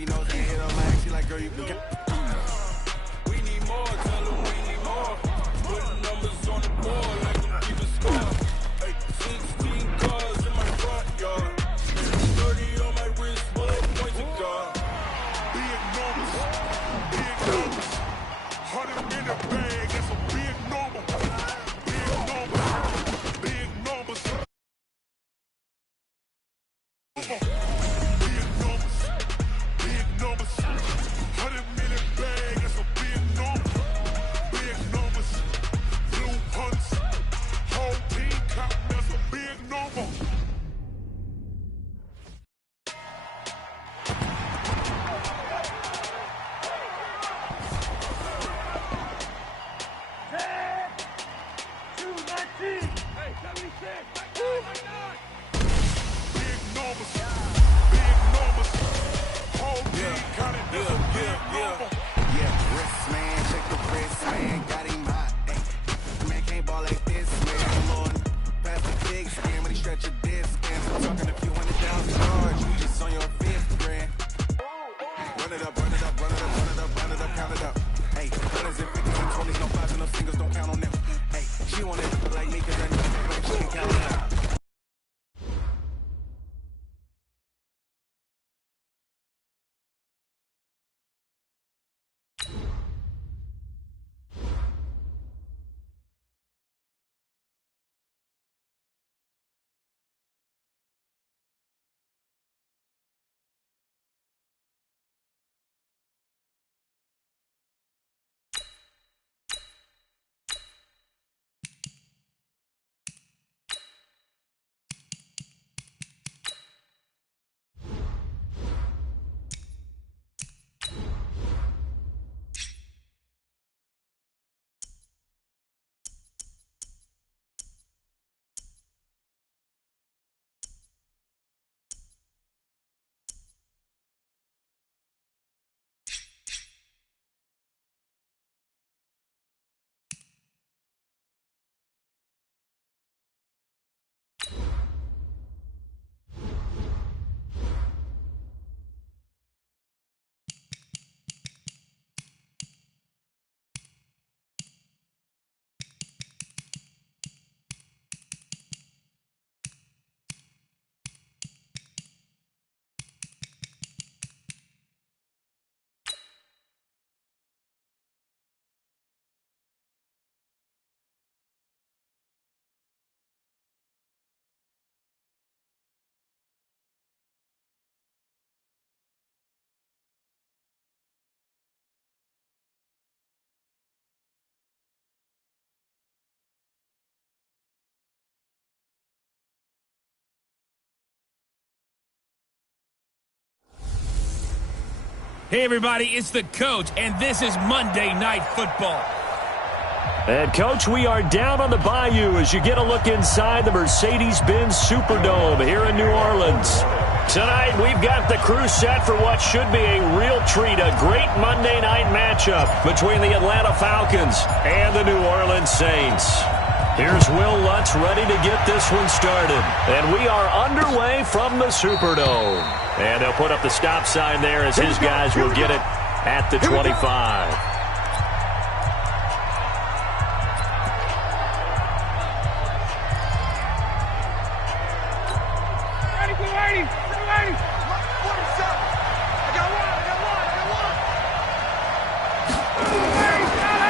he knows he hit her like, she like, girl, you can get. We need more, tell him we need more. Putting numbers on the board like them keep a score. Hey, 16 cars in my front yard. 30 on my wrist, bullet points of God. Big numbers, big numbers. 100 in the bag, that's a big number. Big numbers, big numbers. Big numbers, big numbers. 100 million bag, that's a big number. Big numbers, blue hunts. Whole team counting, that's a big number. Hey, everybody, it's the coach, and this is Monday Night Football. And, Coach, we are down on the bayou as you get a look inside the Mercedes-Benz Superdome here in New Orleans. Tonight, we've got the crew set for what should be a real treat, a great Monday night matchup between the Atlanta Falcons and the New Orleans Saints. Here's Will Lutz ready to get this one started. And we are underway from the Superdome. And they'll put up the stop sign there as his guys will get it at the 25.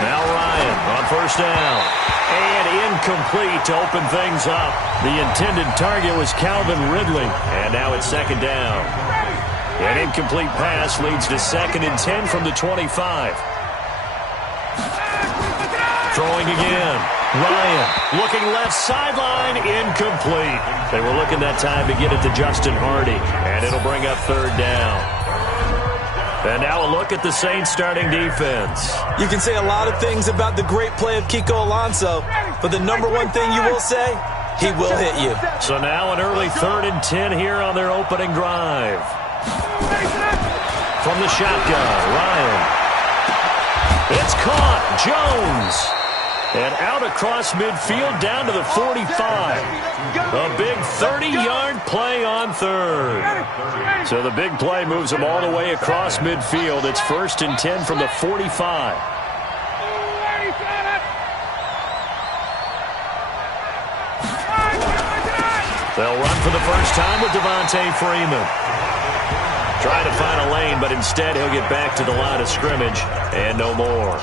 Now Ryan on first down. And incomplete to open things up. The intended target was Calvin Ridley. And now it's second down. An incomplete pass leads to 2nd and 10 from the 25. Throwing again. Ryan looking left sideline. Incomplete. They were looking that time to get it to Justin Hardy. And it'll bring up 3rd down. And now a look at the Saints starting defense. You can say a lot of things about the great play of Kiko Alonso, but the number one thing you will say, he will hit you. So now an early 3rd and 10 here on their opening drive. From the shotgun, Ryan. It's caught. Jones. And out across midfield down to the 45. A big 30-yard play on third. So the big play moves them all the way across midfield. It's 1st and 10 from the 45. They'll run for the first time with Devontae Freeman. Trying to find a lane, but instead he'll get back to the line of scrimmage and no more.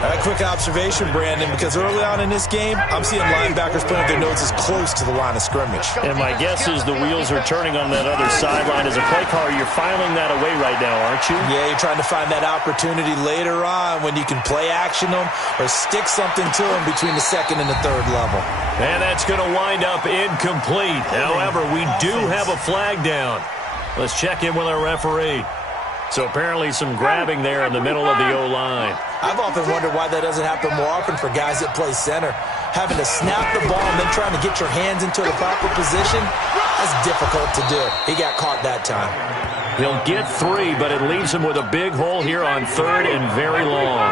A quick observation, Brandon, because early on in this game, I'm seeing linebackers putting their noses close to the line of scrimmage. And my guess is the wheels are turning on that other sideline. As a play caller, you're filing that away right now, aren't you? Yeah, you're trying to find that opportunity later on when you can play action them or stick something to them between the second and the third level. And that's going to wind up incomplete. However, we do have a flag down. Let's check in with our referee. So apparently some grabbing there in the middle of the O-line. I've often wondered why that doesn't happen more often for guys that play center. Having to snap the ball and then trying to get your hands into the proper position, that's difficult to do. He got caught that time. He'll get 3, but it leaves him with a big hole here on 3rd and very long.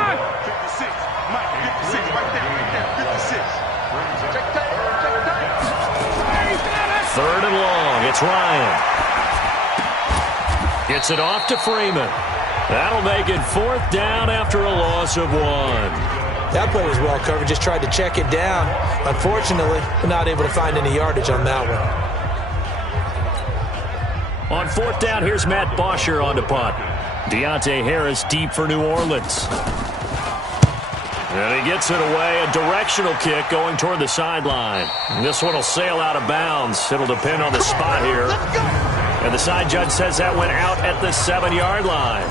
56. Mike, 56 right there. 56. 3rd and long. It's Ryan. Gets it off to Freeman. That'll make it 4th down after a loss of 1. That play was well covered. Just tried to check it down. Unfortunately, we're not able to find any yardage on that one. On 4th down, here's Matt Bosher on the punt. Deontay Harris deep for New Orleans. And he gets it away. A directional kick going toward the sideline. This one will sail out of bounds. It'll depend on the spot here. And the side judge says that went out at the 7-yard line.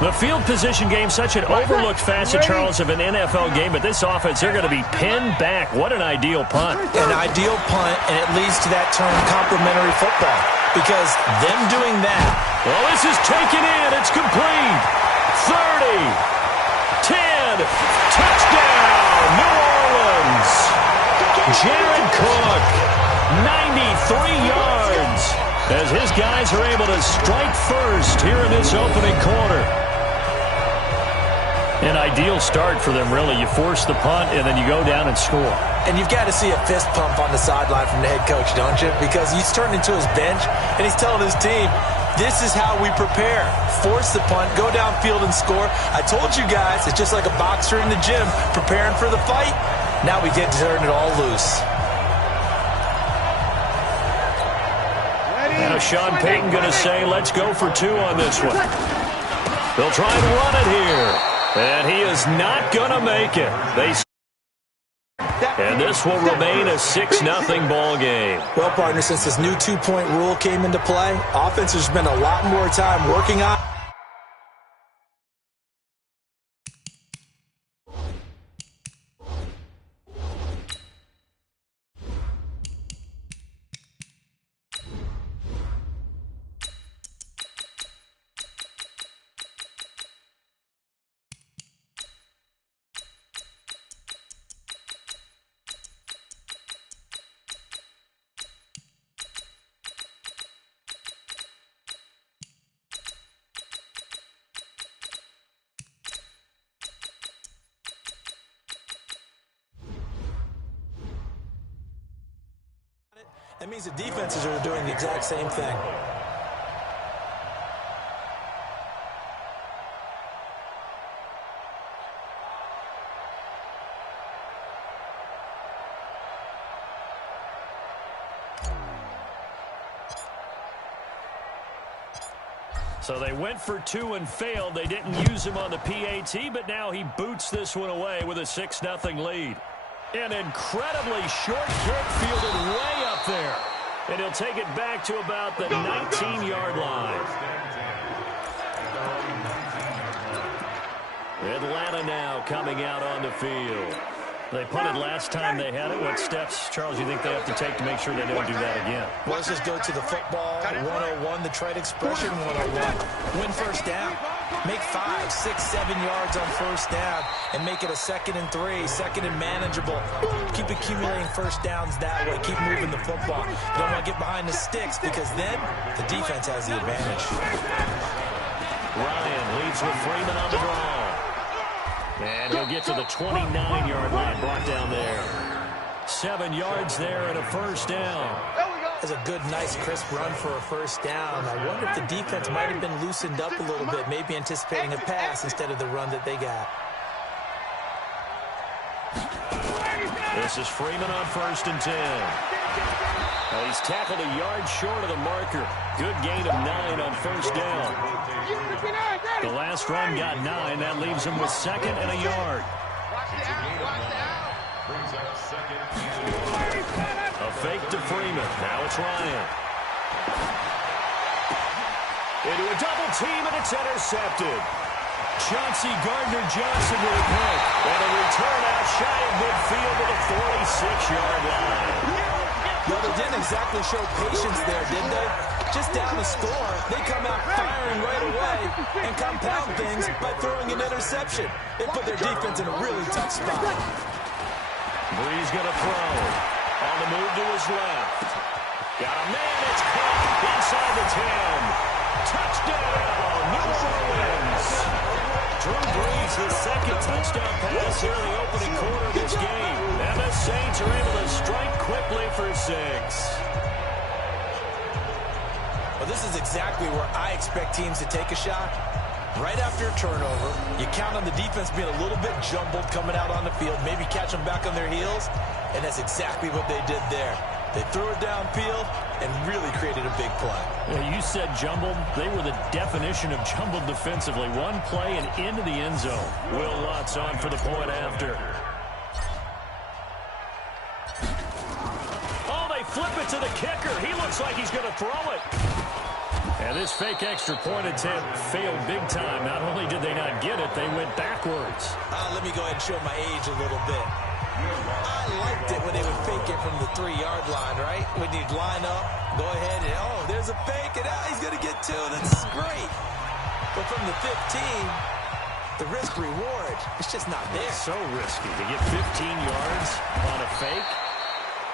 The field position game, such an overlooked facet, Charles, of an NFL game, but this offense, they're going to be pinned back. What an ideal punt. An ideal punt, and it leads to that term complementary football. Because them doing that. Well, this is taken in. It's complete. 30. 10. Touchdown, New Orleans. Jared Cook, 93 yards. As his guys are able to strike first here in this opening quarter. An ideal start for them, really. You force the punt, and then you go down and score. And you've got to see a fist pump on the sideline from the head coach, don't you? Because he's turned into his bench, and he's telling his team, this is how we prepare. Force the punt, go downfield and score. I told you guys, it's just like a boxer in the gym preparing for the fight. Now we get to turn it all loose. Now Sean Payton going to say, let's go for 2 on this one. They'll try and run it here. And he is not going to make it. And this will remain a 6-0 ball game. Well, partner, since this new 2-point rule came into play, offenses spend a lot more time working on. That means the defenses are doing the exact same thing. So they went for 2 and failed. They didn't use him on the PAT, but now he boots this one away with a 6-0 lead. An incredibly short kick fielded way up there. And he'll take it back to about the 19-yard line. Atlanta now coming out on the field. They punted last time they had it. What steps, Charles, you think they have to take to make sure they don't do that again? Well, let's just go to the football 101, the trade expression 101. Win first down. Make 5, 6, 7 yards on first down and make it a 2nd and 3, 2nd and manageable. Keep accumulating first downs that way. Keep moving the football. You don't want to get behind the sticks because then the defense has the advantage. Ryan leads with Freeman on the draw. And he'll get to the 29-yard line, brought down there. 7 yards there and a first down. That's a good, nice, crisp run for a first down. I wonder if the defense might have been loosened up a little bit, maybe anticipating a pass instead of the run that they got. This is Freeman on 1st and 10. Well, he's tackled a yard short of the marker. Good gain of 9 on first down. The last run got 9. That leaves him with 2nd and a yard. A fake to Freeman. Now it's Ryan. Into a double team, and it's intercepted. Chauncey Gardner-Johnson with a pick. And a return out shy of midfield to the 46-yard line. Well, they didn't exactly show patience there, did they? Just down the score, they come out firing right away and compound things by throwing an interception. They put their defense in a really tough spot. Bree's going to throw. On the move to his left. Got a man, it's caught inside the 10. Touchdown, New Orleans. Drew Brees, his 2nd touchdown pass here in the opening quarter of this game. And the Saints are able to strike quickly for 6. Well, this is exactly where I expect teams to take a shot. Right after a turnover, you count on the defense being a little bit jumbled coming out on the field, maybe catch them back on their heels, and that's exactly what they did there. They threw it downfield and really created a big play. Yeah, you said jumbled. They were the definition of jumbled defensively. One play and into the end zone. Will Lutz on for the point after. Oh, they flip it to the kicker. He looks like he's going to throw it. And this fake extra point attempt failed big time. Not only did they not get it, they went backwards. Let me go ahead and show my age a little bit. I liked it when they would fake it from the 3-yard line, right? When you'd line up, go ahead and, oh, there's a fake, and he's going to get 2. That's great. But from the 15, the risk-reward, it's just not there. So risky to get 15 yards on a fake.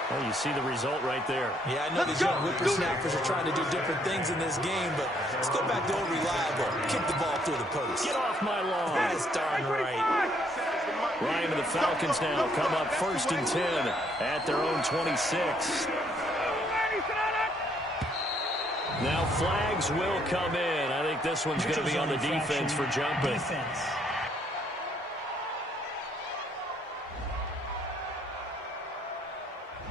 Well, you see the result right there. Yeah, I know these young whippersnappers are trying to do different things in this game, but let's go back to old reliable. Kick the ball through the post. Get off my lawn. That's darn right. Ryan to the Falcons now come up 1st and 10 at their own 26. Now flags will come in. I think this one's going to be on the defense for jumping.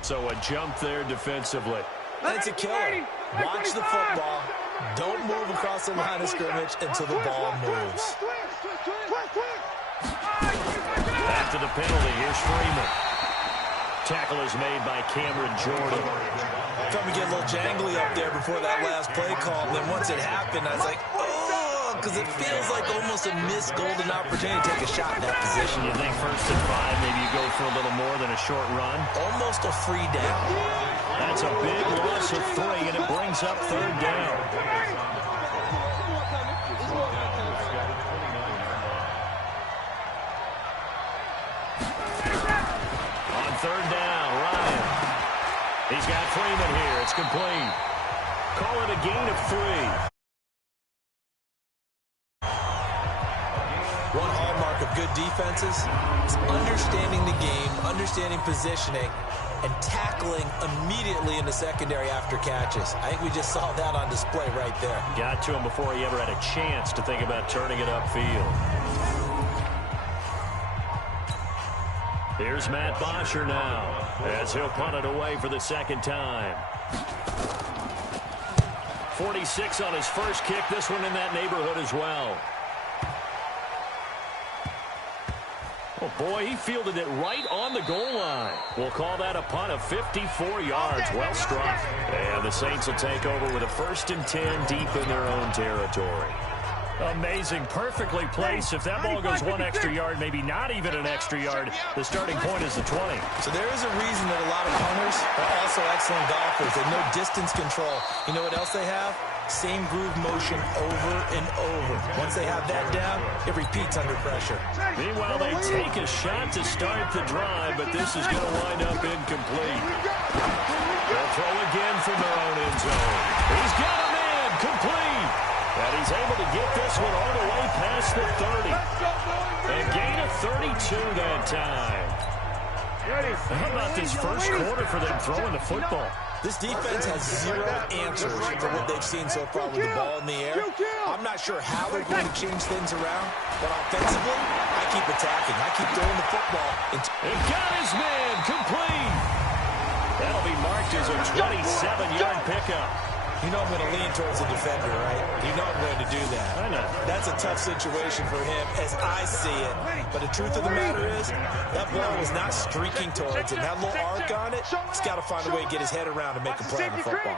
So a jump there defensively. That's a killer. Watch the football. Don't move across the line of scrimmage until the ball moves. After the penalty, here's Freeman. Tackle is made by Cameron Jordan. Thought we get a little jangly up there before that last play call. And then once it happened, I was like, oh, because it feels like almost a missed golden opportunity to take a shot in that position. You think 1st and 5, maybe you go for a little more than a short run? Almost a free down. That's a big loss of 3, and it brings up 3rd down. On 3rd down, Ryan. He's got Freeman here. It's complete. Call it a gain of 3. One hallmark of good defenses is understanding the game, understanding positioning, and tackling immediately in the secondary after catches. I think we just saw that on display right there. Got to him before he ever had a chance to think about turning it upfield. Here's Matt Bosher now, as he'll punt it away for the 2nd time. 46 on his first kick. This one in that neighborhood as well. Oh, boy, he fielded it right on the goal line. We'll call that a punt of 54 yards. Well struck. And the Saints will take over with a 1st and 10 deep in their own territory. Amazing. Perfectly placed. If that ball goes 1 extra yard, maybe not even an extra yard, the starting point is the 20. So there is a reason that a lot of punters are also excellent golfers. They know distance control. You know what else they have? Same groove motion over and over. Once they have that down, it repeats under pressure. Meanwhile, they take a shot to start the drive, but this is going to wind up incomplete. They'll throw again from their own end zone. He's got him in, complete. And he's able to get this one all the way past the 30. And gain of 32 that time. How about this first quarter for them throwing the football? This defense has zero answers for what they've seen so far with the ball in the air. I'm not sure how they're going to change things around, but offensively, I keep attacking. I keep throwing the football. It got his man complete. That'll be marked as a 27-yard pickup. You know I'm going to lean towards the defender, right? You know I'm going to do that. I know. That's a tough situation for him as I see it. But the truth of the matter is, that ball was not streaking towards him. That little arc on it, he's got to find a way to get his head around and make a play on the football.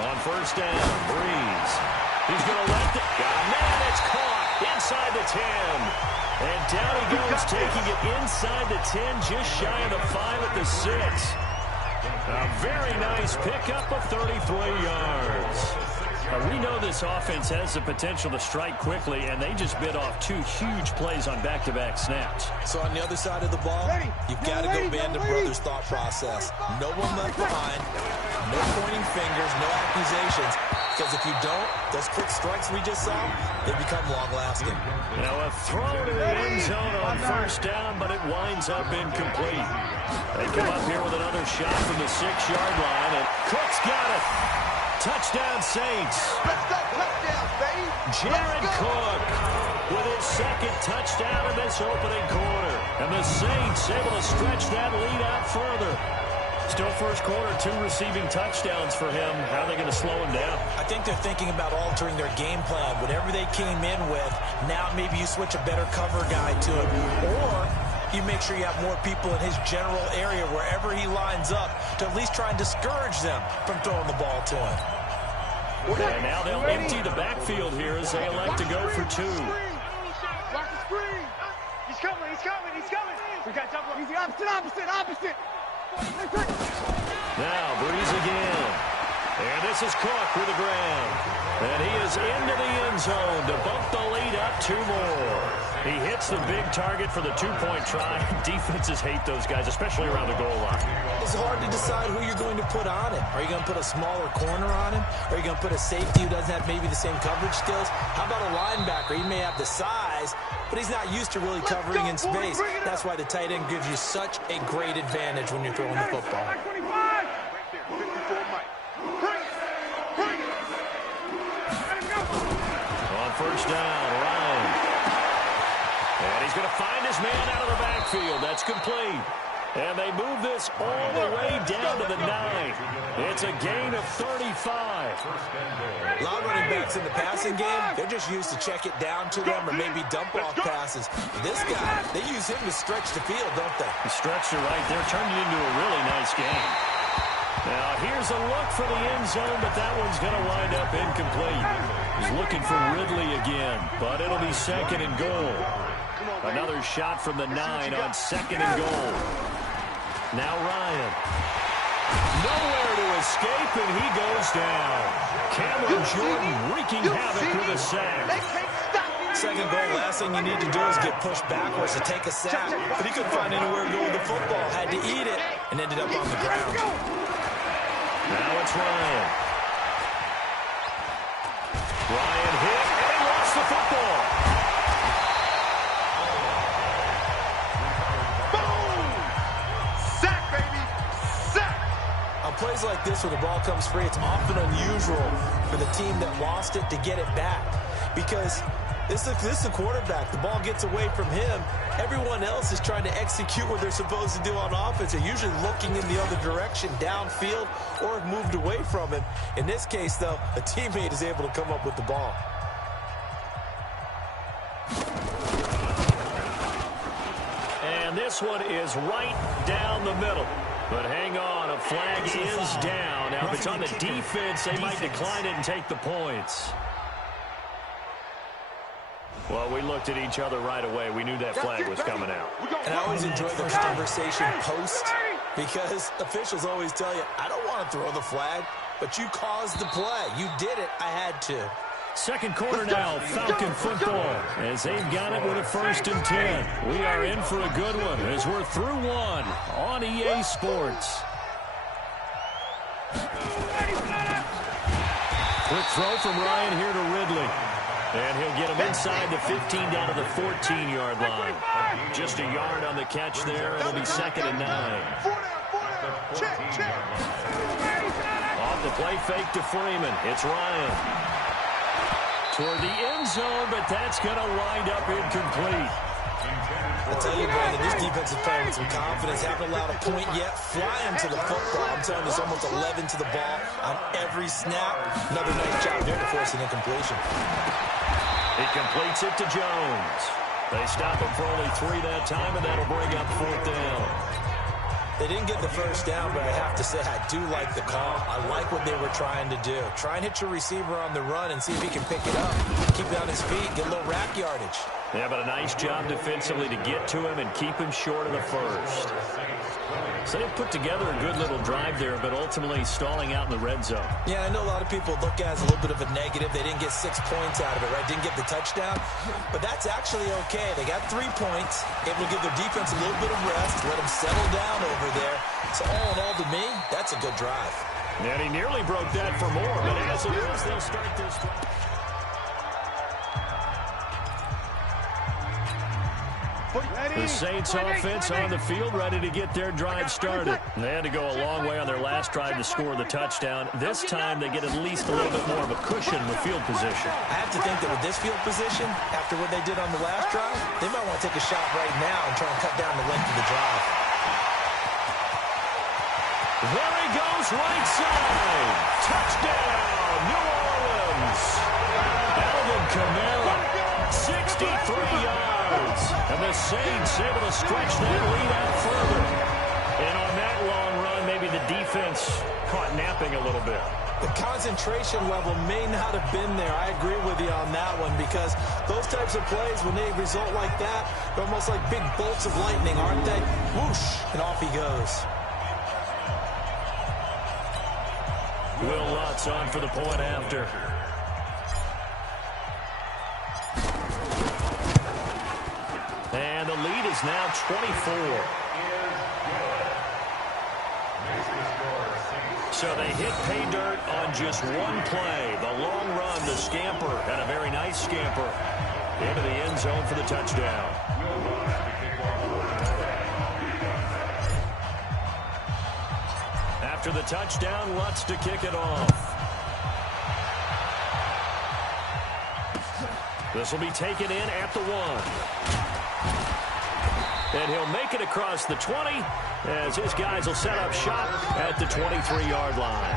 On first down, Breeze. He's going to let it. Man, it's caught inside the 10. And down he goes, taking it inside the 10, just shy of the 5 at the 6. A very nice pickup of 33 yards. We know this offense has the potential to strike quickly, and they just bit off 2 huge plays on back-to-back snaps. So on the other side of the ball, you've got to go band of brothers thought process. No one left behind, no pointing fingers, no accusations. Because if you don't, those quick strikes we just saw, they become long-lasting. Now a throw to the end zone on first down, but it winds up incomplete. They come up here with another shot from the 6-yard line, and Cook's got it. Touchdown, Saints. Let's go, touchdowns, baby. Jared Cook with his second touchdown in this opening quarter. And the Saints able to stretch that lead out further. Still first quarter, 2 receiving touchdowns for him. How are they going to slow him down? I think they're thinking about altering their game plan. Whatever they came in with, now maybe you switch a better cover guy to it. Or you make sure you have more people in his general area wherever he lines up to at least try and discourage them from throwing the ball to him. And now they'll empty the backfield here as they elect to go for 2. Watch the screen. He's coming, he's coming, he's coming. We got double. He's the opposite. Now Breeze again. And this is Cook with the ground. And he is into the end zone to bump the lead up 2 more. He hits the big target for the 2-point try. Defenses hate those guys, especially around the goal line. It's hard to decide who you're going to put on him. Are you going to put a smaller corner on him? Are you going to put a safety who doesn't have maybe the same coverage skills? How about a linebacker? He may have the size, but he's not used to really covering in space. That's why the tight end gives you such a great advantage when you're throwing the football. On first down, Ryan. And he's going to find his man out of the backfield. That's complete. And they move this all the way down to the 9. It's a gain of 35. A lot of running backs in the passing game, they're just used to check it down to them or maybe dump off passes. This guy, they use him to stretch the field, don't they? The stretch to right there turned it into a really nice game. Now here's a look for the end zone, but that one's going to wind up incomplete. He's looking for Ridley again, but it'll be 2nd and goal. Another shot from the 9 on 2nd and goal. Now Ryan. Nowhere to escape, and he goes down. Cameron Jordan wreaking havoc with a sack. Second goal, last thing you need to do is get pushed backwards to take a sack. But he couldn't find anywhere to go with the football. Had to eat it and ended up on the ground. Now it's Ryan. Ryan hit, and he lost the football. Plays like this where the ball comes free, it's often unusual for the team that lost it to get it back because this is the quarterback. The ball gets away from him. Everyone else is trying to execute what they're supposed to do on offense. They're usually looking in the other direction, downfield, or have moved away from him. In this case, though, a teammate is able to come up with the ball. And this one is right down the middle. But hang on, a flag is down. Now, if it's on the defense, they might decline it and take the points. Well, we looked at each other right away. We knew that flag was coming out. And I always enjoy the conversation post because officials always tell you, I don't want to throw the flag, but you caused the play. You did it. I had to. Second quarter now, Falcon football, as they've got it with a 1st and 10. We are in for a good one as we're through 1 on EA Sports. Quick throw from Ryan here to Ridley. And he'll get him inside the 15 down to the 14-yard line. Just a yard on the catch there. It'll be 2nd and 9. Off the play fake to Freeman. It's Ryan. Toward the end zone, but that's going to wind up incomplete. I tell you, Brandon, this defense is playing with some confidence. Haven't allowed a point yet. Flying to the football. I'm telling you, there's almost 11 to the ball on every snap. Another nice job there to force an incompletion. He completes it to Jones. They stop him for only 3 that time, and that'll bring up 4th down. They didn't get the first down, but I have to say I do like the call. I like what they were trying to do. Try and hit your receiver on the run and see if he can pick it up. Keep it on his feet, get a little rack yardage. Yeah, but a nice job defensively to get to him and keep him short of the first. So they put together a good little drive there, but ultimately stalling out in the red zone. Yeah, I know a lot of people look at it as a little bit of a negative. They didn't get 6 points out of it, right? Didn't get the touchdown. But that's actually okay. They got 3 points. Able to give their defense a little bit of rest, let them settle down over there. So all in all, to me, that's a good drive. And he nearly broke that for more, but as it is, they'll start this drive. The Saints offense on the field, ready to get their drive started. They had to go a long way on their last drive to score the touchdown. This time they get at least a little bit more of a cushion with field position. I have to think that with this field position, after what they did on the last drive, they might want to take a shot right now and try and cut down the length of the drive. There he goes, right side. Touchdown, New Orleans. Alvin Kamara, 63 yards. And the Saints able to stretch that lead out further. And on that long run, maybe the defense caught napping a little bit. The concentration level may not have been there. I agree with you on that one because those types of plays, when they result like that, they're almost like big bolts of lightning, aren't they? Whoosh, and off he goes. Will Lutz on for the point after. And the lead is now 24. So they hit pay dirt on just one play. The long run, the scamper, and a very nice scamper into the end zone for the touchdown. After the touchdown, Lutz to kick it off. This will be taken in at the 1. And he'll make it across the 20 as his guys will set up shop at the 23-yard line.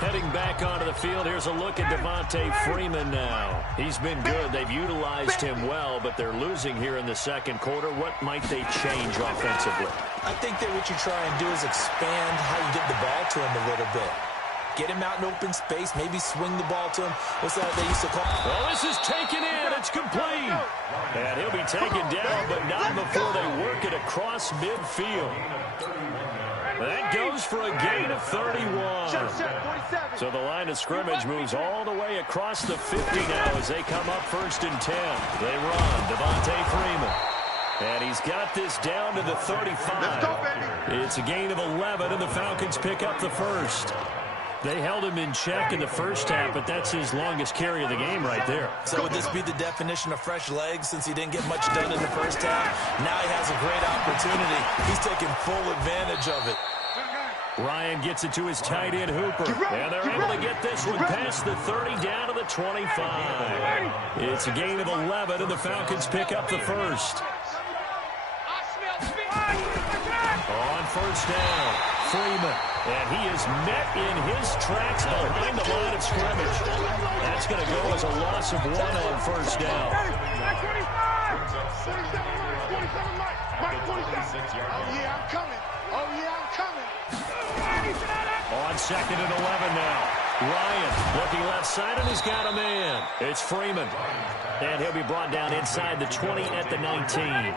Heading back onto the field, here's a look at Devontae Freeman now. He's been good. They've utilized him well, but they're losing here in the second quarter. What might they change offensively? I think that what you try and do is expand how you get the ball to him a little bit. Get him out in open space, maybe swing the ball to him. What's that they used to call? Well, this is taken in. It's complete. And he'll be taken down, but not before they work it across midfield. That goes for a gain of 31. So the line of scrimmage moves all the way across the 50 now as they come up 1st and 10. They run. Devontae Freeman. And he's got this down to the 35. It's a gain of 11, and the Falcons pick up the first. They held him in check in the first half, but that's his longest carry of the game right there. So would this be the definition of fresh legs since he didn't get much done in the first half? Now he has a great opportunity. He's taking full advantage of it. Ryan gets it to his tight end, Hooper. And they're able to get this one past the 30 down to the 25. It's a gain of 11, and the Falcons pick up the first. On 1st down, Freeman. And he is met in his tracks behind the line of scrimmage. That's going to go as a loss of 1 on 1st down. Oh, yeah, I'm coming. Oh, yeah, I'm coming. On 2nd and 11 now. Ryan looking left side, and he's got a man. It's Freeman. And he'll be brought down inside the 20 at the 19.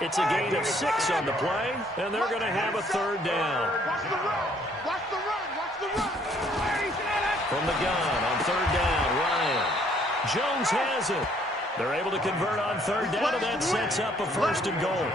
It's a gain of 6 on the play, and they're going to have a 3rd down. Watch the run. Watch the run. Watch the run. From the gun on 3rd down, Ryan. Jones has it. They're able to convert on 3rd down, and that sets up a 1st and goal.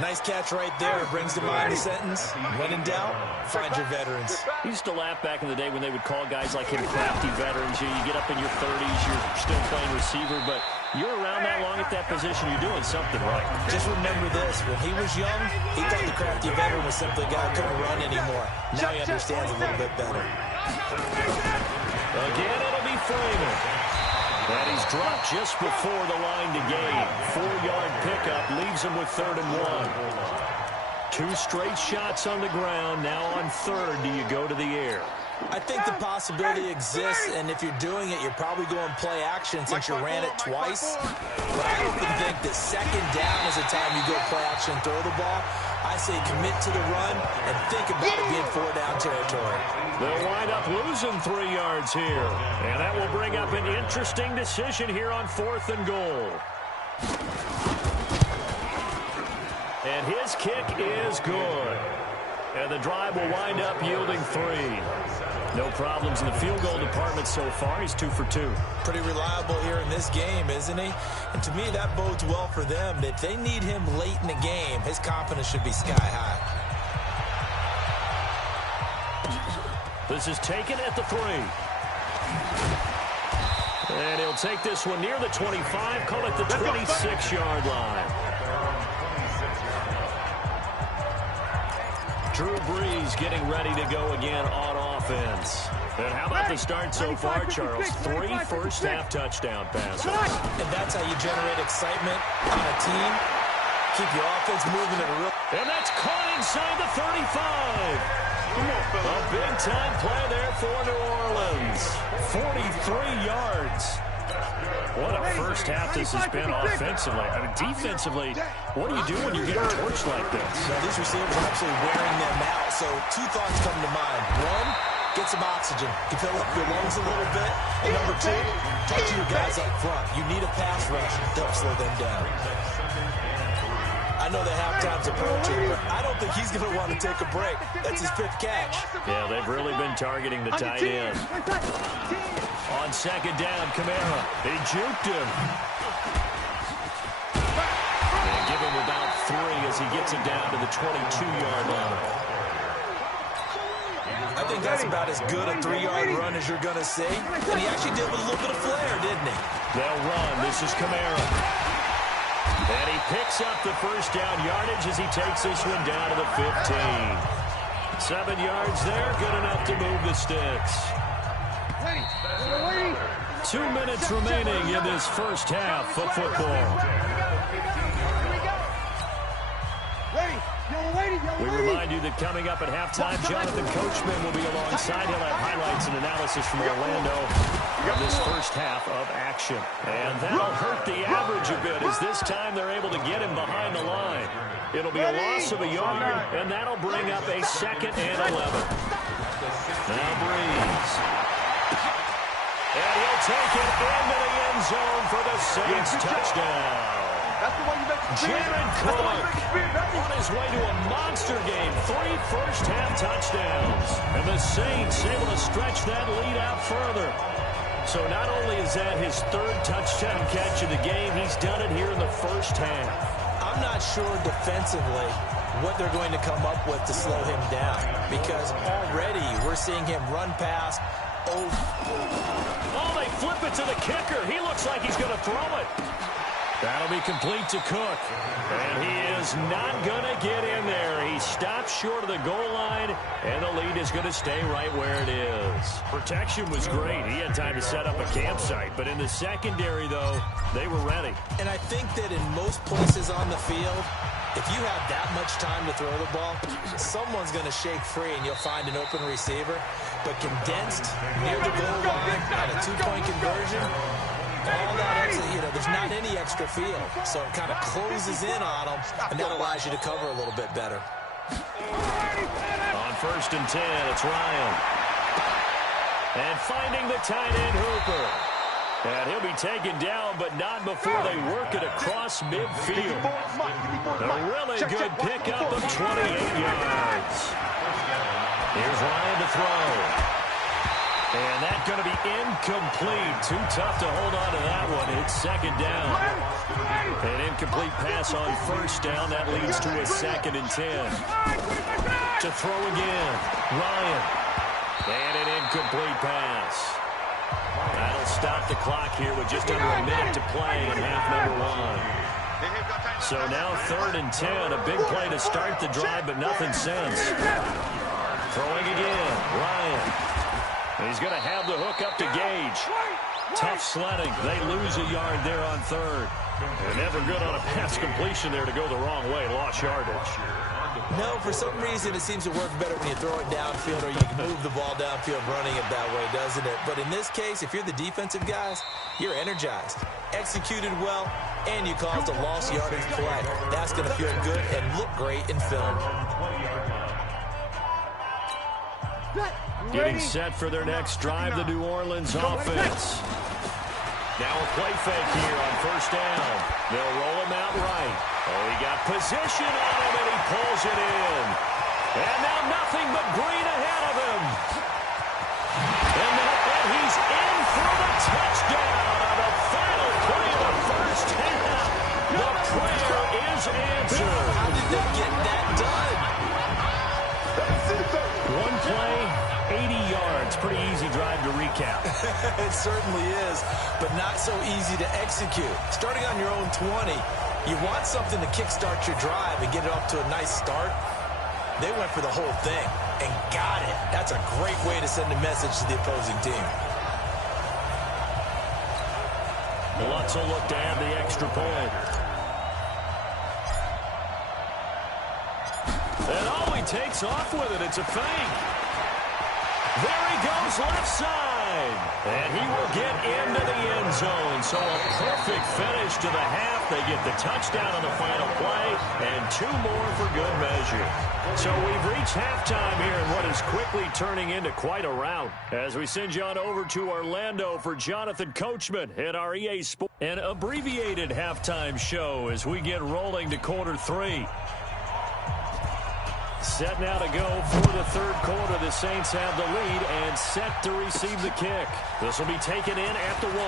Nice catch right there. Brings to mind the sentence. When in doubt, find your veterans. We used to laugh back in the day when they would call guys like him crafty veterans. You get up in your 30s, you're still playing receiver, but you're around that long at that position, you're doing something right. Just remember this. When he was young, he thought the crafty veteran was simply a guy who couldn't run anymore. Now he understands a little bit better. Again, it'll be Freeman. And he's dropped just before the line to gain. 4-yard pickup leaves him with 3rd and 1. 2 straight shots on the ground. Now on 3rd, do you go to the air? I think the possibility exists, and if you're doing it, you're probably going play action since you ran it twice. But I often think that 2nd down is the time you go play action and throw the ball. I say commit to the run and think about it being 4-down territory. They'll wind up losing 3 yards here. And that will bring up an interesting decision here on 4th and goal. And his kick is good. And the drive will wind up yielding 3. No problems in the field goal department so far. He's 2 for 2. Pretty reliable here in this game, isn't he? And to me, that bodes well for them. If they need him late in the game, his confidence should be sky high. This is taken at the 3. And he'll take this one near the 25, call it the 26-yard line. Drew Brees getting ready to go again on offense. And how about the start so far, Charles? 3 first-half touchdown passes. And that's how you generate excitement on a team. Keep your offense moving at a real... And that's caught inside the 35. A big-time play there for New Orleans. 43 yards. What a first half this has been offensively. I mean, defensively, what do you do when you get torched like this? Now, these receivers are absolutely wearing them out. So 2 thoughts come to mind. 1, get some oxygen. You fill up your lungs a little bit. And number 2, talk to your guys up front. You need a pass rush to help slow them down. I know the halftime's approaching, but I don't think he's going to want to take a break. That's his 5th catch. Yeah, they've really been targeting the tight end. On 2nd down, Kamara. He juked him. And give him about 3 as he gets it down to the 22-yard line. I think that's about as good a 3-yard run as you're going to see. And he actually did with a little bit of flair, didn't he? They'll run. This is Kamara. And he picks up the first down yardage as he takes this one down to the 15. 7 yards there, good enough to move the sticks. 2 minutes remaining in this first half of football. We remind you that coming up at halftime, Jonathan Coachman will be alongside. He'll have highlights and analysis from Orlando of this first half of action. And that'll hurt the average a bit as this time they're able to get him behind the line. It'll be a loss of a yard, and that'll bring up a 2nd and 11. Now Brees. And he'll take it into the end zone for the Saints touchdown. Jared Cook on his way to a monster game. 3 first-half touchdowns. And the Saints able to stretch that lead out further. So not only is that his 3rd touchdown catch of the game, he's done it here in the first half. I'm not sure defensively what they're going to come up with to slow him down, because already we're seeing him run past. Oh, they flip it to the kicker. He looks like he's going to throw it. That'll be complete to Cook. And he is not going to get in there. He stops short of the goal line, and the lead is going to stay right where it is. Protection was great. He had time to set up a campsite. But in the secondary, though, they were ready. And I think that in most places on the field, if you have that much time to throw the ball, someone's going to shake free, and you'll find an open receiver. But condensed near the goal line on a 2-point conversion, all that extra, there's not any extra field. So it kind of closes in on them, and that allows you to cover a little bit better. On 1st and 10, it's Ryan. And finding the tight end, Hooper. And he'll be taken down, but not before they work it across midfield. A really good pickup of 28 yards. Here's Ryan to throw. And that's going to be incomplete. Too tough to hold on to that one. It's second down. An incomplete pass on first down. That leads to a 2nd and 10. To throw again. Ryan. And an incomplete pass. That'll stop the clock here with just under a minute to play in half number 1. So now 3rd and 10. A big play to start the drive, but nothing since. Throwing again. Ryan. He's going to have the hook up to Gage. Tough sledding. They lose a yard there on 3rd. They're never good on a pass completion there to go the wrong way. Lost yardage. No, for some reason it seems to work better when you throw it downfield or you can move the ball downfield running it that way, doesn't it? But in this case, if you're the defensive guys, you're energized, executed well, and you caused a lost yardage play. That's going to feel good and look great in film. Getting set for their next drive, the New Orleans offense. Now a play fake here on first down. They'll roll him out right. Oh, he got position on him, and he pulls it in. And now nothing but green ahead of him. And he's in for the touchdown on the final play of the first half. The prayer is answered. How did they get that done? One play, 80 yards. Pretty easy drive to recap. It certainly is, but not so easy to execute. Starting on your own 20, you want something to kickstart your drive and get it off to a nice start. They went for the whole thing and got it. That's a great way to send a message to the opposing team. Lutz will look to add the extra point. And he takes off with it. It's a fake. There he goes left side. And he will get into the end zone. So a perfect finish to the half. They get the touchdown on the final play. And 2 more for good measure. So we've reached halftime here in what is quickly turning into quite a rout. As we send you on over to Orlando for Jonathan Coachman at our EA Sports. An abbreviated halftime show as we get rolling to quarter 3. Set now to go for the third quarter. The Saints have the lead and set to receive the kick. This will be taken in at the 1.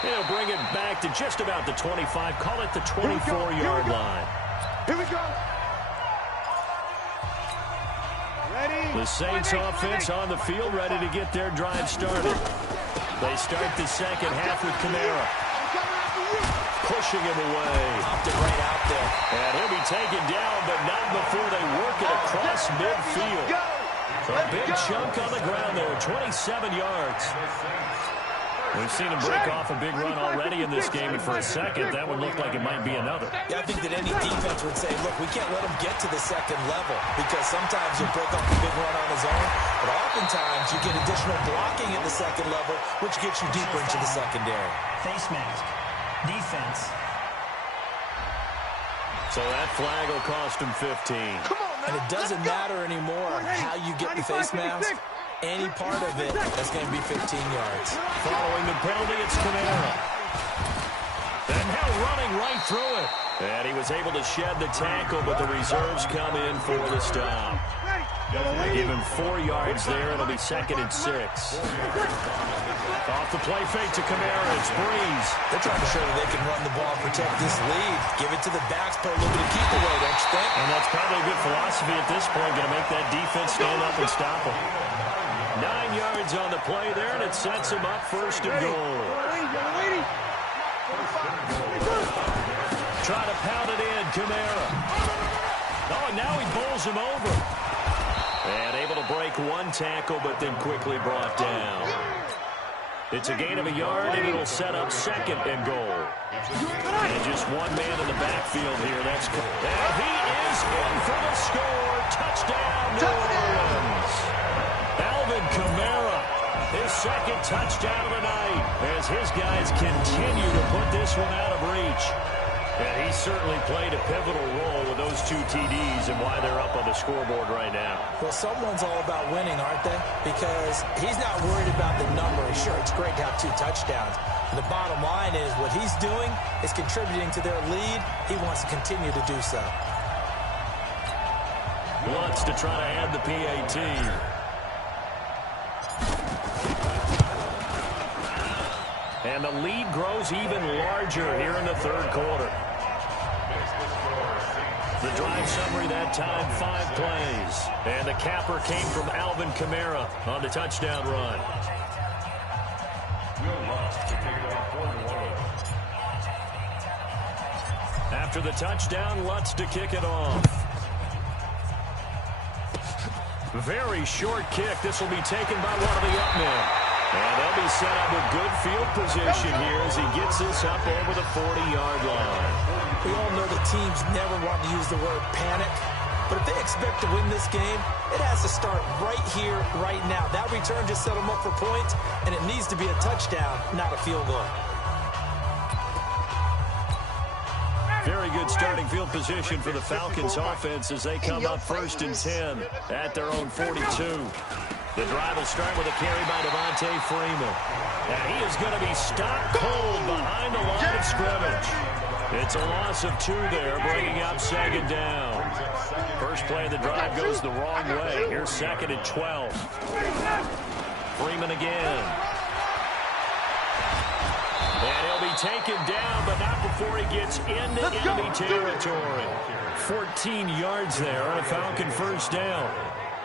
They'll bring it back to just about the 25. Call it the 24-yard line. Here we go. Ready. The Saints offense on the field, ready to get their drive started. They start the second half with Kamara. Pushing him away. Popped it right out there. And he'll be taken down, but not before they work it across midfield. A big chunk on the ground there, 27 yards. We've seen him break off a big run already in this game, and for a second, that one looked like it might be another. Yeah, I think that any defense would say, look, we can't let him get to the second level because sometimes he'll break off a big run on his own, but oftentimes you get additional blocking at the second level, which gets you deeper into the secondary. Face mask. Defense. So that flag will cost him 15. And it doesn't matter anymore how you get the face mask. Any part of it, that's going to be 15 yards. Following the penalty, it's Kamara. And now running right through it. And he was able to shed the tackle, but the reserves come in for the stop. They give him 4 yards there. It'll be 2nd and 6. Off the play fake to Kamara. It's Breeze. They're trying to show that they can run the ball and protect this lead. Give it to the backs, put a little bit of keep away, don't you think? And that's probably a good philosophy at this point. Going to make that defense stand up and stop them. 9 yards on the play there, and it sets him up 1st and goal. Try to pound it in, Kamara. Oh, and now he bowls him over. And able to break 1 tackle, but then quickly brought down. It's a gain of a yard, and it'll set up 2nd and goal. And just 1 man in the backfield here. That's and he is in for the score. Touchdown, New Orleans. Alvin Kamara, his 2nd touchdown of the night, as his guys continue to put this one out of reach. And he certainly played a pivotal role with those 2 TDs and why they're up on the scoreboard right now. Well, someone's all about winning, aren't they? Because he's not worried about the number. Sure, it's great to have 2 touchdowns. The bottom line is what he's doing is contributing to their lead. He wants to continue to do so. Wants to try to add the PAT. And the lead grows even larger here in the third quarter. The drive summary that time, 5 plays. And the capper came from Alvin Kamara on the touchdown run. After the touchdown, Lutz to kick it off. Very short kick. This will be taken by one of the up men. And they'll be set up with good field position here as he gets this up over the 40-yard line. We all know that teams never want to use the word panic. But if they expect to win this game, it has to start right here, right now. That return just set them up for points, and it needs to be a touchdown, not a field goal. Very good starting field position for the Falcons offense as they come up 1st and 10 at their own 42. The drive will start with a carry by Devontae Freeman. And he is going to be stopped cold behind the line of scrimmage. It's a loss of 2 there, bringing up 2nd down. First play of the drive goes the wrong way. Here's 2nd and 12. Freeman again. And he'll be taken down, but not before he gets into enemy territory. 14 yards there on a Falcon first down.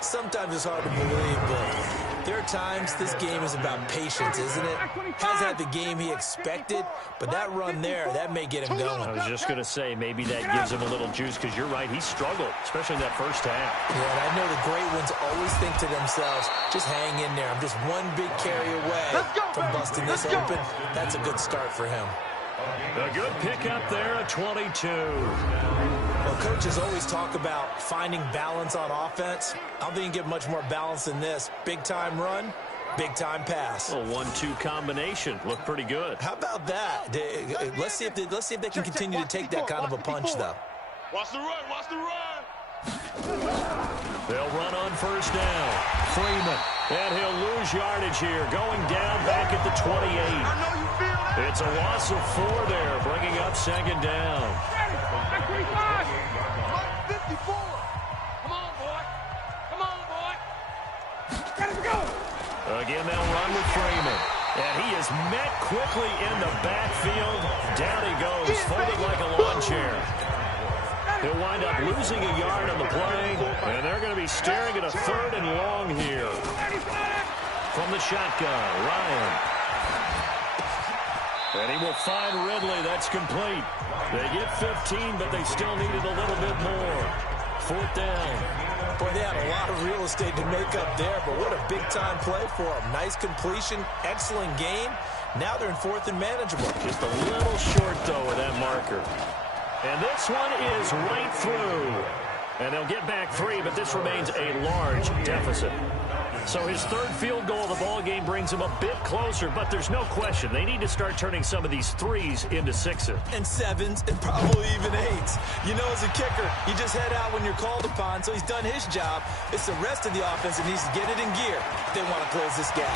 Sometimes it's hard to believe, but there are times this game is about patience, isn't it? Hasn't had the game he expected, but that run there, that may get him going. I was just going to say, maybe that gives him a little juice, because you're right, he struggled, especially in that first half. Yeah, and I know the great ones always think to themselves, just hang in there. I'm just one big carry away from busting this open. That's a good start for him. A good pickup there at 22. Well, coaches always talk about finding balance on offense. I don't think you can get much more balance than this. Big-time run, big-time pass. A 1-2 combination. Looked pretty good. How about that? Let's see if they can continue to take that kind of a punch, though. Watch the run, watch the run. They'll run on first down. Freeman. And he'll lose yardage here. Going down back at the 28. I know you feel that. It's a loss of 4 there, bringing up 2nd down. 54. Come on, boy. Come on, boy. Gotta go. Again, they'll run with Freeman. And he is met quickly in the backfield. Down he goes, folded like a lawn chair. He'll wind up losing a yard on the play, and they're going to be staring at a 3rd and long here. From the shotgun, Ryan. And he will find Ridley. That's complete. They get 15, but they still needed a little bit more. 4th down. Boy, they had a lot of real estate to make up there, but what a big-time play for them. Nice completion, excellent game. Now they're in 4th and manageable. Just a little short, though, with that marker. And this one is right through. And they'll get back 3, but this remains a large deficit. So his 3rd field goal of the ball game brings him a bit closer, but there's no question they need to start turning some of these 3s into 6s. And 7s, and probably even 8s. You know, as a kicker, you just head out when you're called upon, so he's done his job. It's the rest of the offense that needs to get it in gear if they want to close this gap.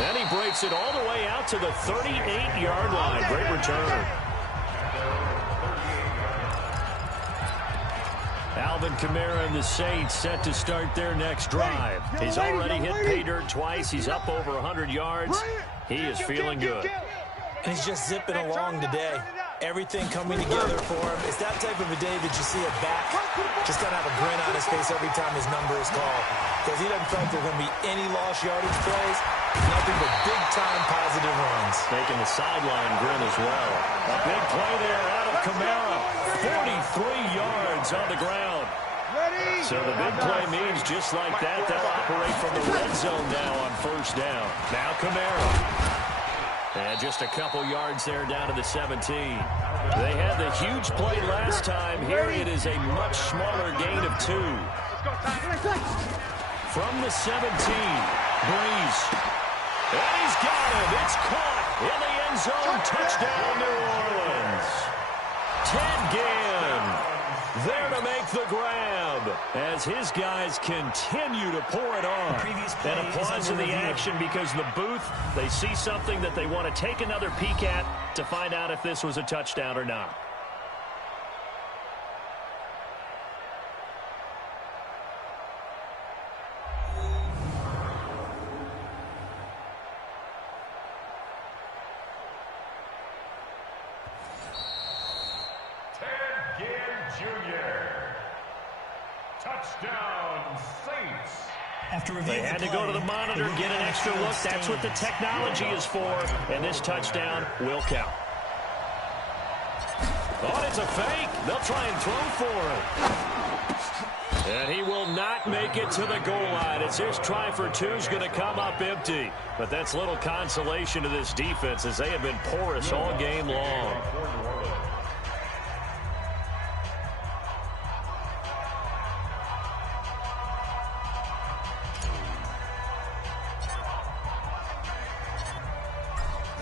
And he breaks it all the way out to the 38-yard line. Great return. Alvin Kamara and the Saints set to start their next drive. He's already hit pay dirt twice. He's up over 100 yards. He is feeling good. And he's just zipping along today. Everything coming together for him. It's that type of a day that you see a back just kind of have a grin on his face every time his number is called. Because he doesn't feel like there's going to be any lost yardage plays. Nothing but big-time positive runs. Making the sideline grin as well. A big play there out of Kamara. 43 yards on the ground. So the big play means just like that, they'll operate from the red zone now on 1st down. Now Kamara. And just a couple yards there down to the 17. They had the huge play last time. Here it is a much smaller gain of 2. From the 17, Breeze. And he's got it. It's caught in the end zone. Touchdown, New Orleans. Ted Ginn there to make the grab as his guys continue to pour it on. And applause to the action because the booth, they see something that they want to take another peek at to find out if this was a touchdown or not. Jr. Touchdown, Saints. They had to go to the monitor, get an extra look. That's what the technology is for, and this touchdown will count. Oh, it's a fake. They'll try and throw for it. And he will not make it to the goal line. It's his try for two is going to come up empty. But that's little consolation to this defense as they have been porous all game long.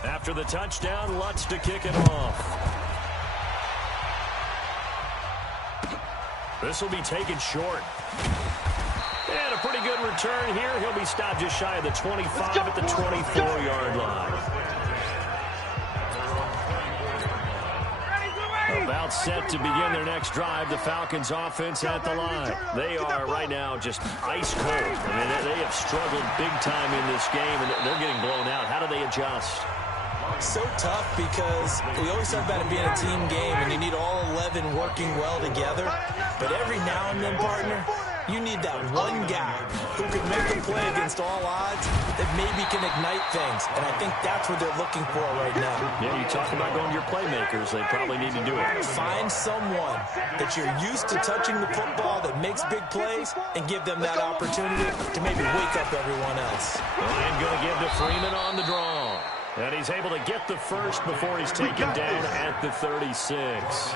After the touchdown, Lutz to kick it off. This will be taken short. And a pretty good return here. He'll be stopped just shy of the 25 at the 24-yard line. About set to begin their next drive. The Falcons offense at the line. They are right now just ice cold. I mean, they have struggled big time in this game, and they're getting blown out. How do they adjust? So tough because we always talk about it being a team game and you need all 11 working well together. But every now and then, partner, you need that one guy who can make a play against all odds that maybe can ignite things. And I think that's what they're looking for right now. Yeah, you talk about going to your playmakers. They probably need to do it. Find someone that you're used to touching the football that makes big plays and give them that opportunity to maybe wake up everyone else. Ryan going to give to Freeman on the draw. And he's able to get the first before he's taken down at the 36.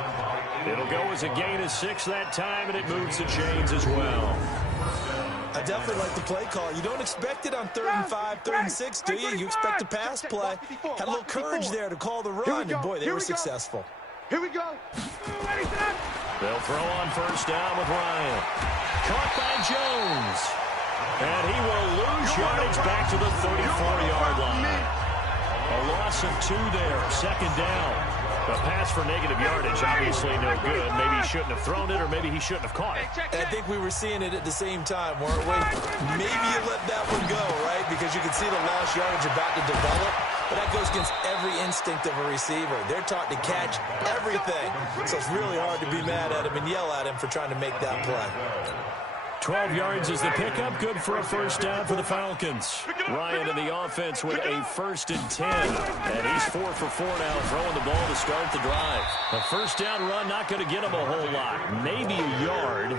It'll go as a gain of 6 that time, and it moves the chains as well. I definitely like the play call. You don't expect it on 3rd and 5, 3rd and 6, do you? You expect a pass play. Had a little courage there to call the run, and boy, they were successful. Here we go. They'll throw on first down with Ryan. Caught by Jones. And he will lose yardage back to the 34-yard line. A loss of 2 there, 2nd down. A pass for negative yardage, obviously no good. Maybe he shouldn't have thrown it, or maybe he shouldn't have caught it. I think we were seeing it at the same time, weren't we? Maybe you let that one go, right? Because you can see the lost yardage about to develop. But that goes against every instinct of a receiver. They're taught to catch everything. So it's really hard to be mad at him and yell at him for trying to make that play. 12 yards is the pickup. Good for a first down for the Falcons. Ryan in the offense with a 1st and 10. And he's 4 for 4 now, throwing the ball to start the drive. A first down run, not going to get him a whole lot. Maybe a yard.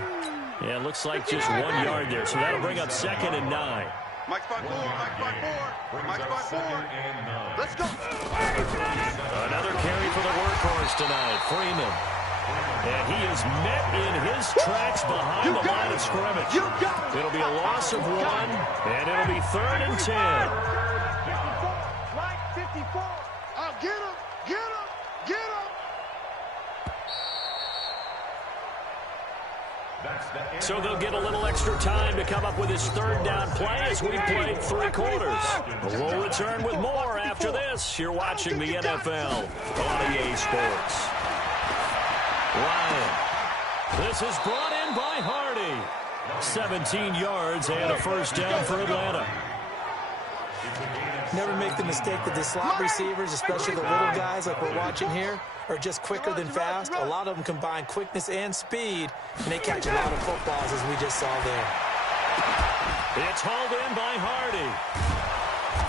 Yeah, it looks like just 1 yard there. So that'll bring up 2nd and 9. Mike spot 4, Mike spot 4, Mike spot 4. Let's go. Another carry for the workhorse tonight, Freeman. And he is met in his tracks behind the line of scrimmage. It'll be a loss of 1, and it'll be 3rd and 10. Line 54. Oh, get him, get him, get him. So they'll get a little extra time to come up with his 3rd down play as we played 3 quarters. We'll return with more after this. You're watching the NFL on EA Sports. Ryan. This is brought in by Hardy. 17 yards and a first down for Atlanta. Never make the mistake that the slot receivers, especially the little guys like we're watching here, are just quicker than fast. A lot of them combine quickness and speed, and they catch a lot of footballs, as we just saw there. It's hauled in by Hardy.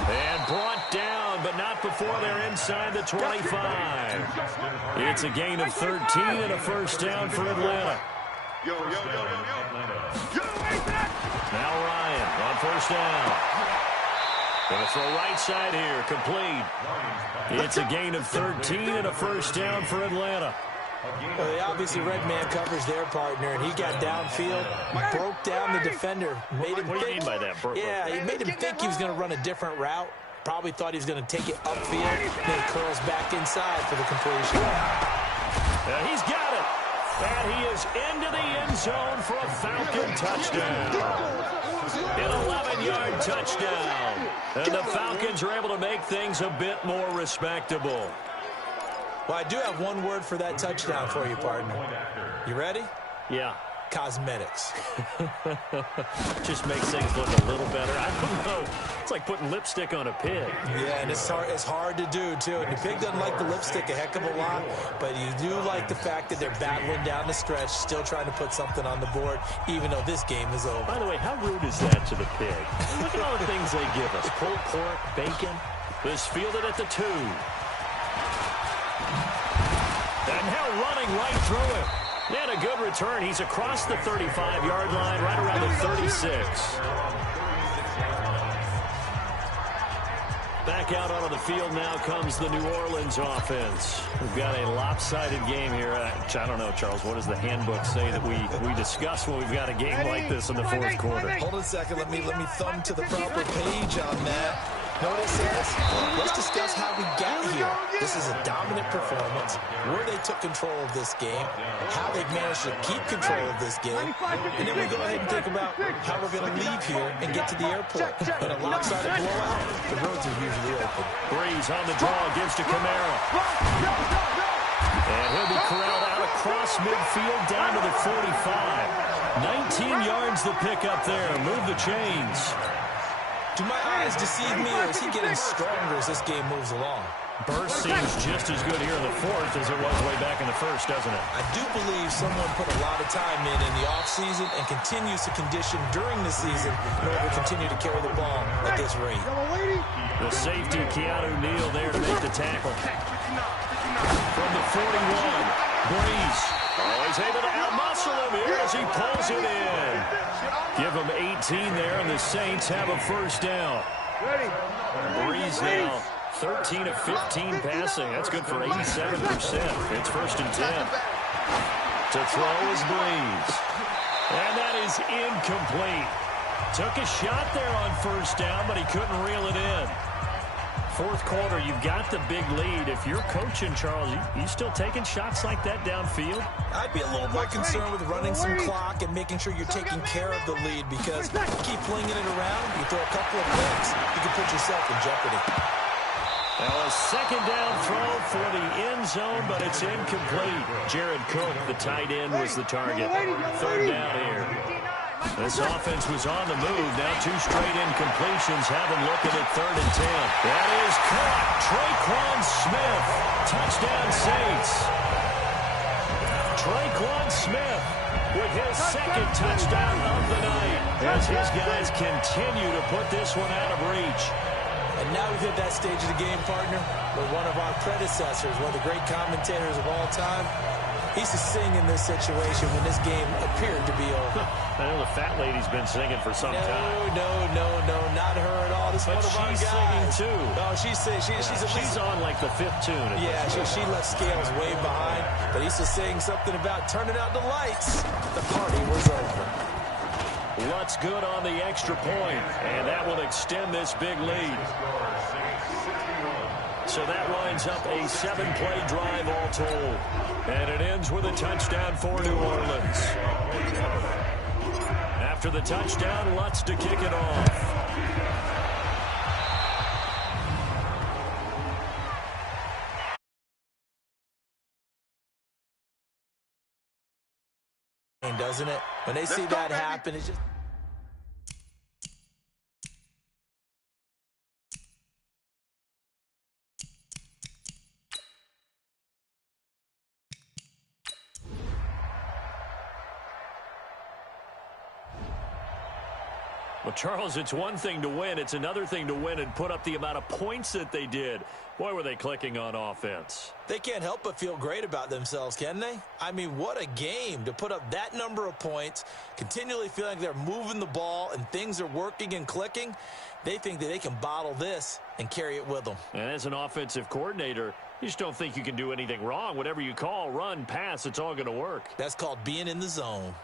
And brought down, but not before they're inside the 25. It's a gain of 13 and a first down for Atlanta. Now Ryan on first down. Going to throw right side here, complete. It's a gain of 13 and a first down for Atlanta. Well, they obviously red man covers their partner, and he got downfield, broke down the defender, made him What do you mean by that? Yeah, he made him think he was going to run a different route. Probably thought he was going to take it upfield, and then he curls back inside for the completion. He's got it. And he is into the end zone for a Falcon touchdown. An 11-yard touchdown. And the Falcons are able to make things a bit more respectable. Well, I do have one word for that touchdown for you, partner. You ready? Yeah. Cosmetics. Just makes things look a little better. I don't know. It's like putting lipstick on a pig. Yeah, and it's hard to do, too. And the pig doesn't like the lipstick a heck of a lot, but you do like the fact that they're battling down the stretch, still trying to put something on the board, even though this game is over. By the way, how rude is that to the pig? Look at all the things they give us. Pulled pork, bacon. This fielded at the 2. And now running right through it. And a good return. He's across the 35-yard line, right around the 36. Back out onto the field now comes the New Orleans offense. We've got a lopsided game here. I don't know, Charles, what does the handbook say that we discuss when we've got a game like this in the fourth quarter? Hold on a second. Let me thumb to the proper page on that. Notice this. Let's discuss how we got here. This is a dominant performance, where they took control of this game, how they've managed to keep control of this game, and then we go ahead and think about how we're going to leave here and get to the airport. In a lopsided blowout, the roads are usually open. Breeze on the draw, gives to Kamara. And he'll be corralled out across midfield down to the 45. 19 yards to pick up there. Move the chains. Do my eyes deceive me, or is he getting stronger as this game moves along? Burst seems just as good here in the fourth as it was way back in the first, doesn't it? I do believe someone put a lot of time in the offseason and continues to condition during the season in order to continue to carry the ball at this rate. The safety, Keanu Neal, there to make the tackle. From the 41, Breeze. Oh, he's able to outmuscle him here as he pulls it in. Give him 18 there, and the Saints have a first down. Breeze now 13 of 15 passing. That's good for 87%. It's first and 10. To throw is Breeze. And that is incomplete. Took a shot there on first down, but he couldn't reel it in. Fourth quarter, you've got the big lead. If you're coaching, Charles, you still taking shots like that downfield? I'd be a little more concerned with running some clock and making sure you're taking care of the lead, because keep flinging it around, you throw a couple of picks, you can put yourself in jeopardy. Now a second down throw for the end zone, but it's incomplete. Jared Cook, the tight end, was the target. Third down here. This offense was on the move. Now 2 straight incompletions have them looking at 3rd and 10. That is caught. Traquan Smith. Touchdown Saints. Traquan Smith with his second touchdown of the night as his guys continue to put this one out of reach. And now we've hit that stage of the game, partner, where one of our predecessors, one of the great commentators of all time, he used to sing in this situation when this game appeared to be over. I know the fat lady's been singing for some time. No, not her at all. This is one of our guys. She's singing too. No, she's on like the 5th tune. Yeah, she left scales way behind. But he used to sing something about turning out the lights. The party was over. Lutz good on the extra point, and that will extend this big lead. So that winds up a 7-play drive all told. And it ends with a touchdown for New Orleans. After the touchdown, Lutz to kick it off. Doesn't it? When they see that happen, it's just... Well, Charles, it's one thing to win. It's another thing to win and put up the amount of points that they did. Boy, were they clicking on offense. They can't help but feel great about themselves, can they? I mean, what a game to put up that number of points, continually feeling like they're moving the ball and things are working and clicking. They think that they can bottle this and carry it with them. And as an offensive coordinator, you just don't think you can do anything wrong. Whatever you call, run, pass, it's all going to work. That's called being in the zone.